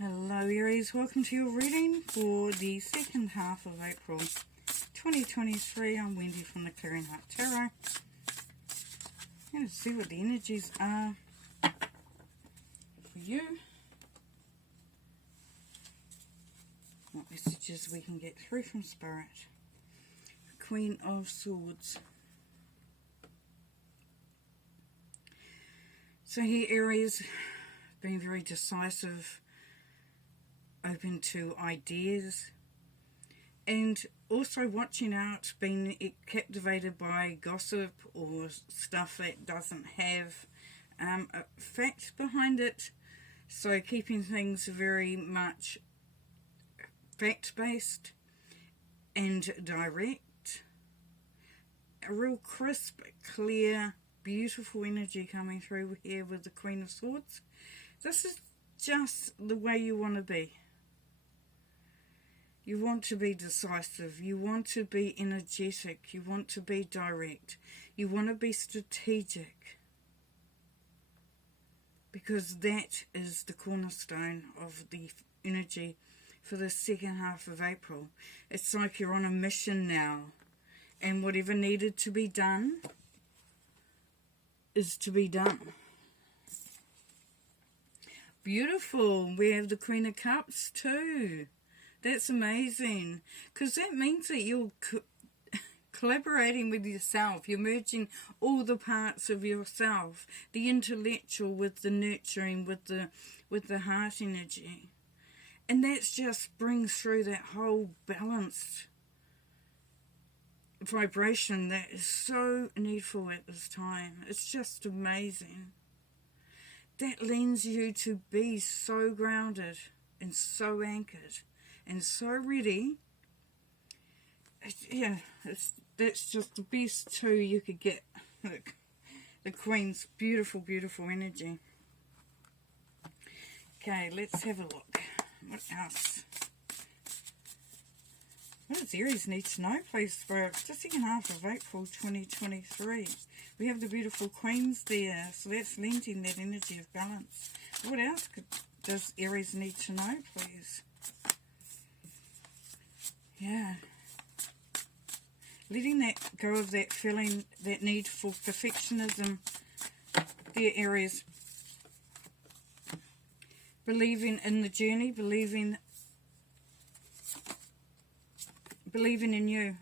Hello Aries, welcome to your reading for the second half of April 2023. I'm Wendy from the Clearing Heart Tarot. I'm going to see what the energies are for you. What messages we can get through from Spirit. Queen of Swords. So here Aries, being very decisive, open to ideas, and also watching out, being captivated by gossip or stuff that doesn't have a fact behind it. So keeping things very much fact-based and direct. A real crisp, clear, beautiful energy coming through here with the Queen of Swords. This is just the way you want to be. You want to be decisive, you want to be energetic, you want to be direct, you want to be strategic, because that is the cornerstone of the energy for the second half of April. It's like you're on a mission now, and whatever needed to be done is to be done. Beautiful. We have the Queen of Cups too. That's amazing, because that means that you're collaborating with yourself. You're merging all the parts of yourself, the intellectual with the nurturing, with the heart energy, and that just brings through that whole balanced vibration that is so needful at this time. It's just amazing. That lends you to be so grounded and so anchored and so ready. That's just the best two you could get. The Queen's beautiful, beautiful energy. Okay, let's have a look. What else? What does Aries need to know, please, for the second half of April 2023? We have the beautiful Queens there, so that's lending that energy of balance. What else does Aries need to know, please? Yeah. Letting that go of that feeling, that need for perfectionism. There, Aries. Believing in the journey, believing in you.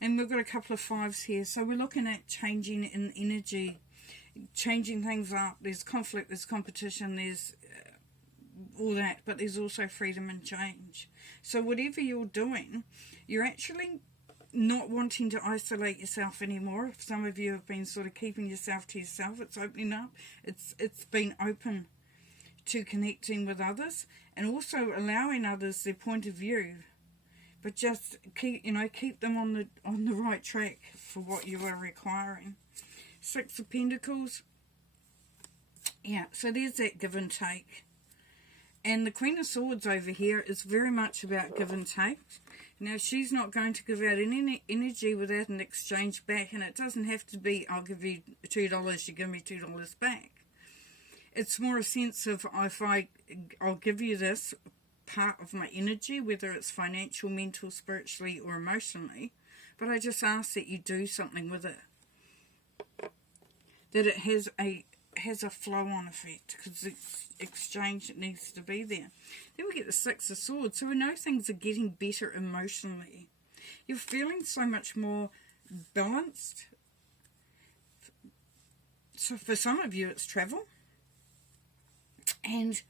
And we've got a couple of fives here. So we're looking at changing in energy, changing things up. There's conflict, there's competition, there's all that, but there's also freedom and change. So whatever you're doing, you're actually not wanting to isolate yourself anymore. If some of you have been sort of keeping yourself to yourself, it's opening up. It's been open to connecting with others and also allowing others their point of view. But just keep them on the right track for what you are requiring. Six of Pentacles. Yeah, so there's that give and take. And the Queen of Swords over here is very much about give and take. Now, she's not going to give out any energy without an exchange back. And it doesn't have to be, I'll give you $2, you give me $2 back. It's more a sense of, I'll give you this part of my energy, whether it's financial, mental, spiritually, or emotionally. But I just ask that you do something with it. That it has a flow-on effect, because the exchange needs to be there. Then we get the Six of Swords, so we know things are getting better emotionally. You're feeling so much more balanced. So for some of you, it's travel. And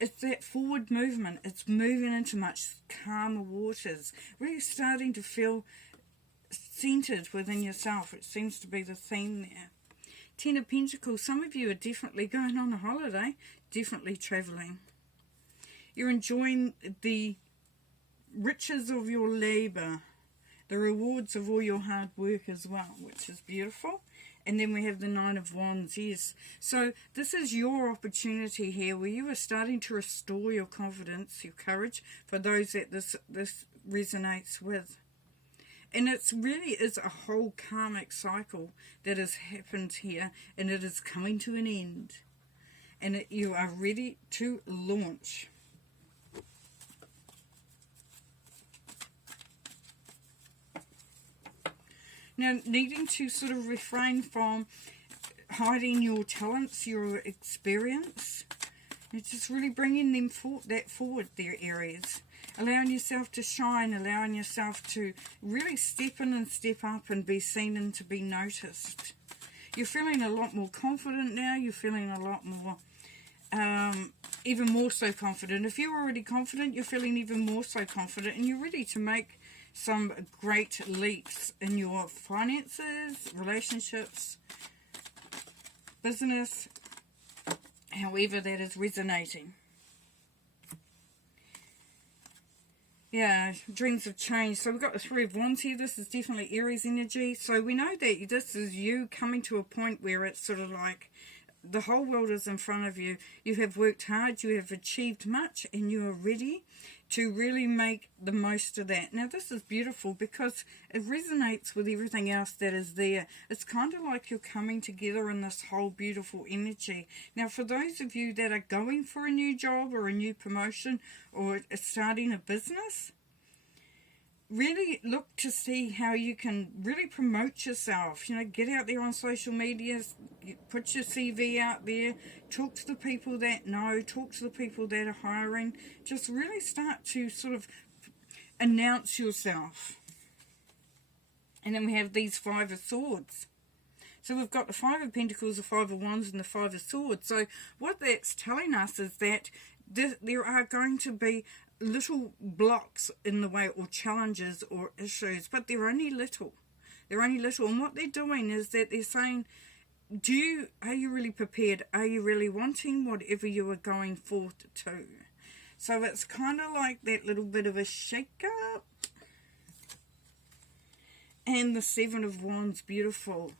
it's that forward movement. It's moving into much calmer waters. Really starting to feel centered within yourself. It seems to be the theme there. Ten of Pentacles. Some of you are definitely going on a holiday. Definitely travelling. You're enjoying the riches of your labour. The rewards of all your hard work as well, which is beautiful. And then we have the Nine of Wands, yes. So this is your opportunity here where you are starting to restore your confidence, your courage, for those that this resonates with. And it's really is a whole karmic cycle that has happened here, and it is coming to an end. And you are ready to launch. Now, needing to sort of refrain from hiding your talents, your experience. It's just really bringing them forward there, Aries. Allowing yourself to shine, allowing yourself to really step in and step up and be seen and to be noticed. You're feeling a lot more confident now. You're feeling a lot more, even more so confident. If you're already confident, you're feeling even more so confident, and you're ready to make some great leaps in your finances, relationships, business, however that is resonating. Yeah, dreams of change. So we've got the Three of Wands here. This is definitely Aries energy. So we know that this is you coming to a point where it's sort of like the whole world is in front of you. You have worked hard, you have achieved much, and you are ready to really make the most of that. Now this is beautiful because it resonates with everything else that is there. It's kind of like you're coming together in this whole beautiful energy. Now for those of you that are going for a new job or a new promotion or starting a business, really look to see how you can really promote yourself. You know, get out there on social media, put your CV out there, talk to the people that know, talk to the people that are hiring. Just really start to sort of announce yourself. And then we have these Five of Swords. So we've got the Five of Pentacles, the Five of Wands, and the Five of Swords. So what that's telling us is that there are going to be little blocks in the way, or challenges or issues, but they're only little. They're only little, and what they're doing is that they're saying, are you really prepared? Are you really wanting whatever you are going forth to? So it's kind of like that little bit of a shake up. And the Seven of Wands, beautiful.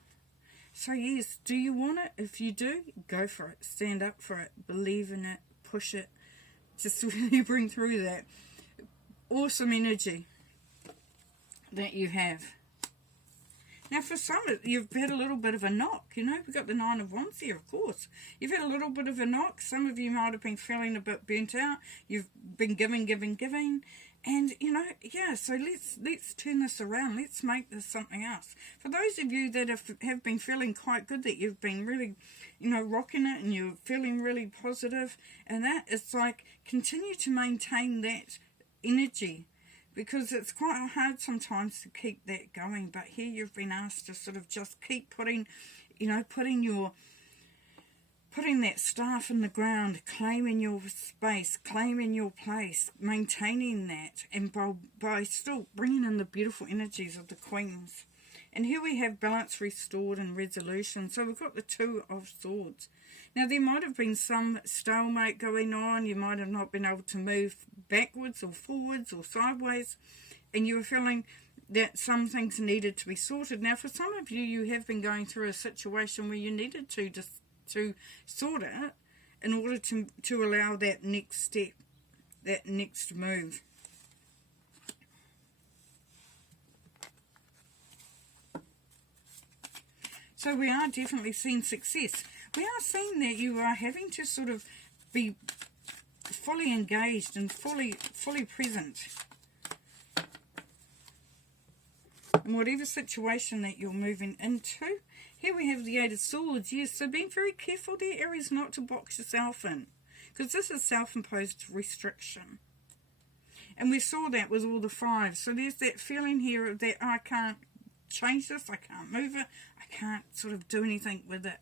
So yes, do you want it? If you do, go for it. Stand up for it. Believe in it. Push it. Just really bring through that awesome energy that you have. Now for some, you've had a little bit of a knock, you know. We've got the Nine of Wands here, of course. You've had a little bit of a knock. Some of you might have been feeling a bit burnt out. You've been giving. And, you know, yeah, so let's turn this around. Let's make this something else. For those of you that have been feeling quite good, that you've been really, you know, rocking it and you're feeling really positive, and that, it's like, continue to maintain that energy, because it's quite hard sometimes to keep that going. But here you've been asked to sort of just keep putting that staff in the ground, claiming your space, claiming your place, maintaining that, and by still bringing in the beautiful energies of the Queens. And here we have balance restored and resolution. So we've got the Two of Swords. Now there might have been some stalemate going on. You might have not been able to move backwards or forwards or sideways, and you were feeling that some things needed to be sorted. Now for some of you, you have been going through a situation where you needed to sort it in order to allow that next step, that next move. So we are definitely seeing success. We are seeing that you are having to sort of be fully engaged and fully present in whatever situation that you're moving into. Here we have the Eight of Swords. Yes, so being very careful there, Aries, not to box yourself in, because this is self-imposed restriction. And we saw that with all the fives. So there's that feeling here that I can't change this, I can't move it, I can't sort of do anything with it.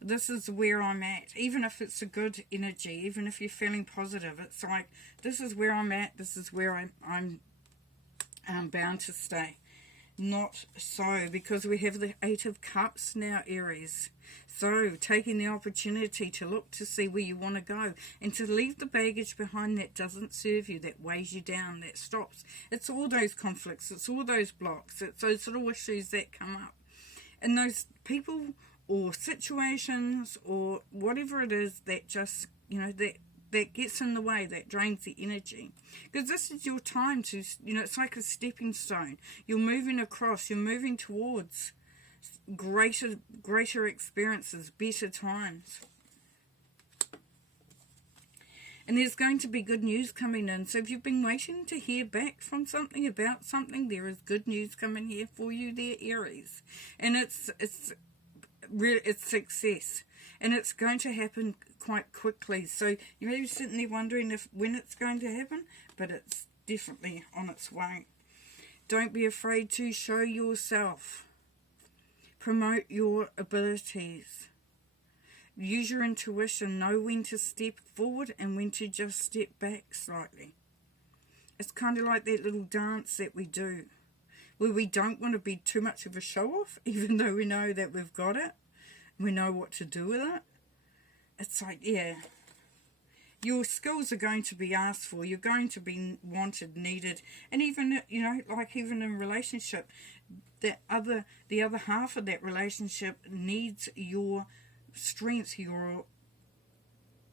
This is where I'm at. Even if it's a good energy, even if you're feeling positive, it's like, this is where I'm at, this is where I'm bound to stay. Not so, because we have the Eight of Cups now, Aries. So taking the opportunity to look to see where you want to go, and to leave the baggage behind that doesn't serve you, that weighs you down, that stops. It's all those conflicts, it's all those blocks, it's those little issues that come up, and those people or situations or whatever it is that just, you know, that gets in the way, that drains the energy. Because this is your time to, you know, it's like a stepping stone. You're moving across, you're moving towards greater experiences, better times. And there's going to be good news coming in. So if you've been waiting to hear back from something, about something, there is good news coming here for you there, Aries. And it's success. And it's going to happen quite quickly. So you may be sitting there wondering when it's going to happen, but it's definitely on its way. Don't be afraid to show yourself. Promote your abilities. Use your intuition. Know when to step forward and when to just step back slightly. It's kind of like that little dance that we do, where we don't want to be too much of a show-off, even though we know that we've got it. We know what to do with it. It's like, yeah, your skills are going to be asked for. You're going to be wanted, needed. And even, like even in a relationship, the other half of that relationship needs your strength, your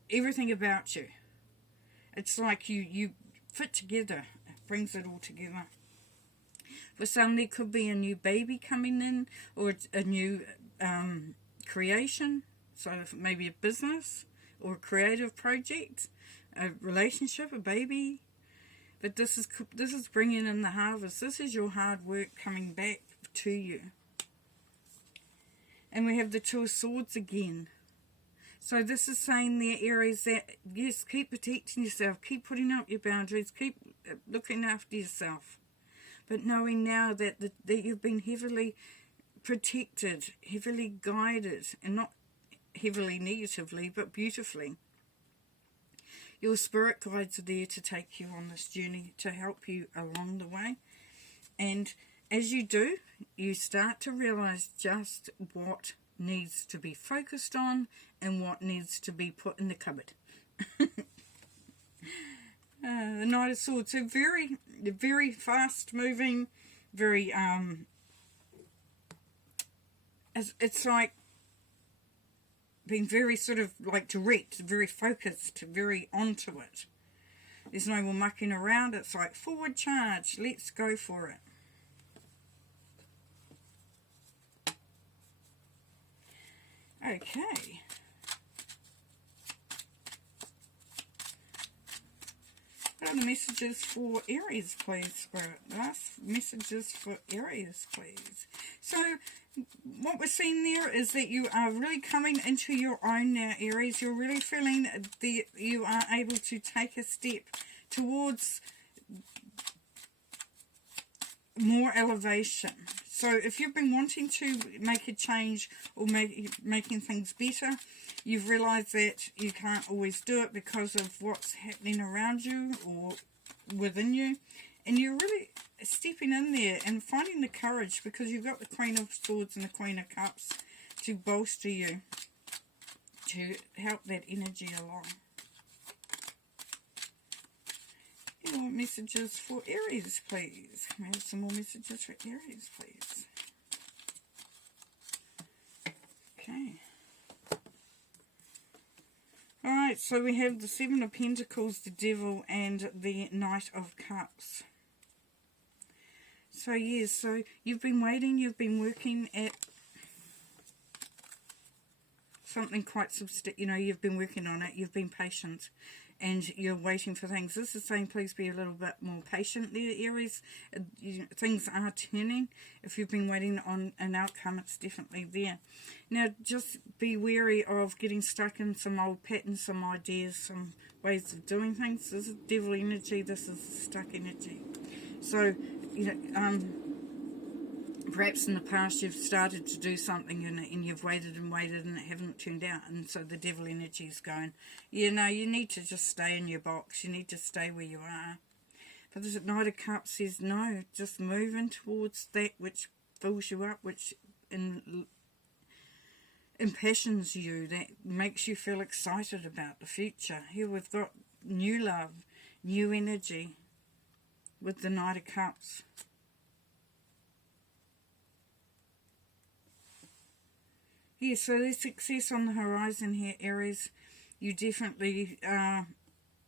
everything about you. It's like you fit together. It brings it all together. For some, there could be a new baby coming in, or a new creation. So maybe a business or a creative project, a relationship, a baby. But this is bringing in the harvest. This is your hard work coming back to you. And we have the Two of Swords again. So this is saying there, Aries, that yes, keep protecting yourself, keep putting up your boundaries, keep looking after yourself. But knowing now that you've been heavily protected, heavily guided, and not heavily negatively, but beautifully. Your spirit guides are there to take you on this journey, to help you along the way. And as you do, you start to realize just what needs to be focused on and what needs to be put in the cupboard. The Knight of Swords, so very, very fast moving, very, it's like being very sort of like direct, very focused, very onto it. There's no more mucking around. It's like forward charge, let's go for it. Okay. What are the messages for Aries, please, Spirit? Last messages for Aries, please. So, what we're seeing there is that you are really coming into your own now, Aries. You're really feeling that you are able to take a step towards more elevation. So if you've been wanting to make a change or making things better, you've realised that you can't always do it because of what's happening around you or within you. And you're really stepping in there and finding the courage, because you've got the Queen of Swords and the Queen of Cups to bolster you, to help that energy along. Any more messages for Aries, please? Can we have some more messages for Aries, please? Okay. Alright, so we have the Seven of Pentacles, the Devil, and the Knight of Cups. So yes, so you've been waiting, you've been working at something quite you've been working on it, you've been patient, and you're waiting for things. This is saying please be a little bit more patient there, Aries. Things are turning. If you've been waiting on an outcome, it's definitely there. Now, just be wary of getting stuck in some old patterns, some ideas, some ways of doing things. This is devil energy, this is stuck energy. So, perhaps in the past you've started to do something and you've waited and it hasn't turned out, and so the devil energy is going, you need to just stay in your box, you need to stay where you are. But the Knight of Cups says no, just moving towards that which fills you up, which impassions you, that makes you feel excited about the future. Here we've got new love, new energy with the Knight of Cups. Yeah, so there's success on the horizon here, Aries. You definitely are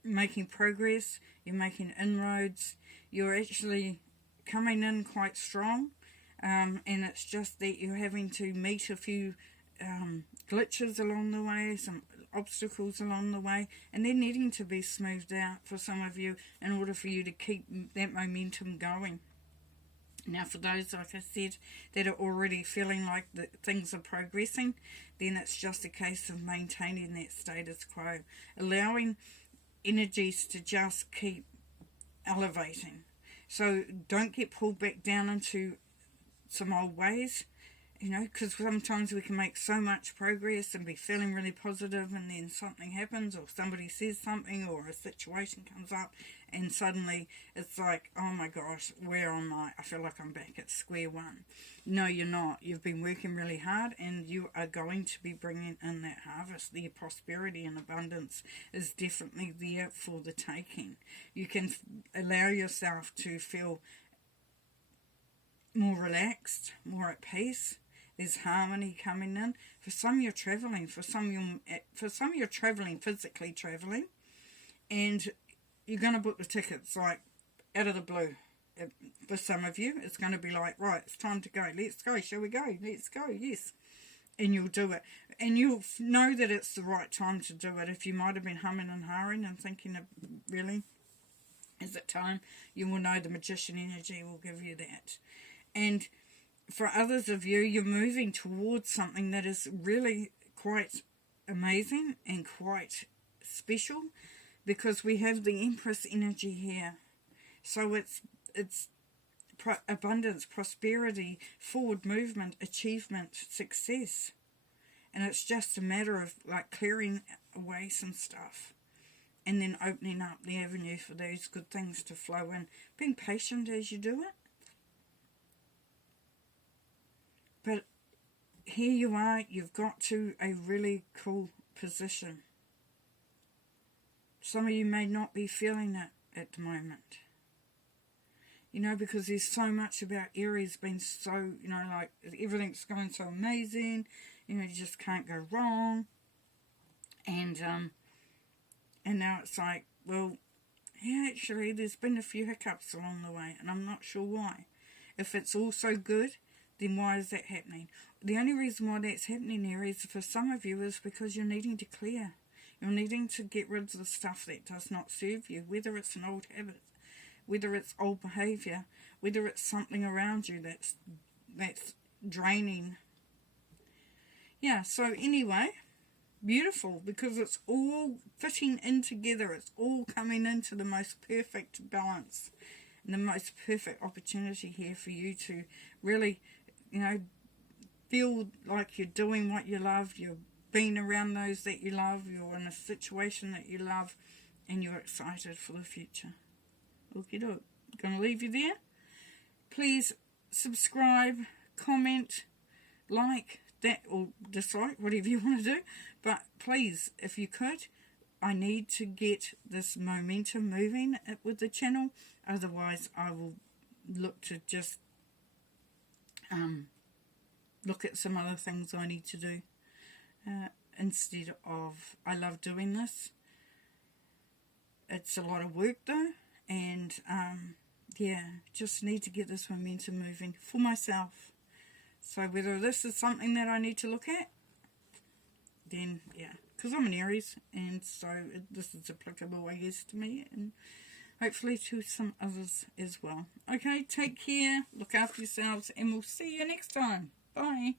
making progress. You're making inroads. You're actually coming in quite strong. And it's just that you're having to meet a few glitches along the way, some obstacles along the way, and they're needing to be smoothed out for some of you in order for you to keep that momentum going. Now, for those, like I said, that are already feeling like things are progressing, then it's just a case of maintaining that status quo, allowing energies to just keep elevating. So don't get pulled back down into some old ways, because sometimes we can make so much progress and be feeling really positive, and then something happens, or somebody says something, or a situation comes up, and suddenly it's like, oh my gosh, where am I? I feel like I'm back at square one. No, you're not. You've been working really hard, and you are going to be bringing in that harvest. The prosperity and abundance is definitely there for the taking. You can allow yourself to feel more relaxed, more at peace. There's harmony coming in. For some, you're traveling. For some, you're traveling, physically traveling, and you're going to book the tickets like out of the blue. For some of you, it's going to be like, right, it's time to go. Let's go. Shall we go? Let's go. Yes. And you'll do it. And you'll know that it's the right time to do it. If you might have been humming and hawing and thinking, really, is it time? You will know the magician energy will give you that. And for others of you, you're moving towards something that is really quite amazing and quite special, because we have the Empress energy here. So it's abundance, prosperity, forward movement, achievement, success. And it's just a matter of like clearing away some stuff and then opening up the avenue for those good things to flow in. Being patient as you do it. But here you are, you've got to a really cool position. Some of you may not be feeling it at the moment. Because there's so much about Aries being so, like everything's going so amazing. You just can't go wrong. And now it's like, well, yeah, actually, there's been a few hiccups along the way, and I'm not sure why. If it's all so good, then why is that happening? The only reason why that's happening, Aries, for some of you, is because you're needing to clear. You're needing to get rid of the stuff that does not serve you, whether it's an old habit, whether it's old behaviour, whether it's something around you that's draining. Yeah, so anyway, beautiful, because it's all fitting in together. It's all coming into the most perfect balance and the most perfect opportunity here for you to really, feel like you're doing what you love, you're being around those that you love, you're in a situation that you love, and you're excited for the future. Okie doke. Going to leave you there. Please subscribe, comment, like that, or dislike, whatever you want to do. But please, if you could, I need to get this momentum moving with the channel. Otherwise, I will look to just look at some other things I need to do instead of, I love doing this. It's a lot of work though, and yeah, just need to get this momentum moving for myself. So whether this is something that I need to look at, then yeah, because I'm an Aries, and so this is applicable, I guess, to me, and hopefully to some others as well. Okay, take care, look after yourselves, and we'll see you next time. Bye.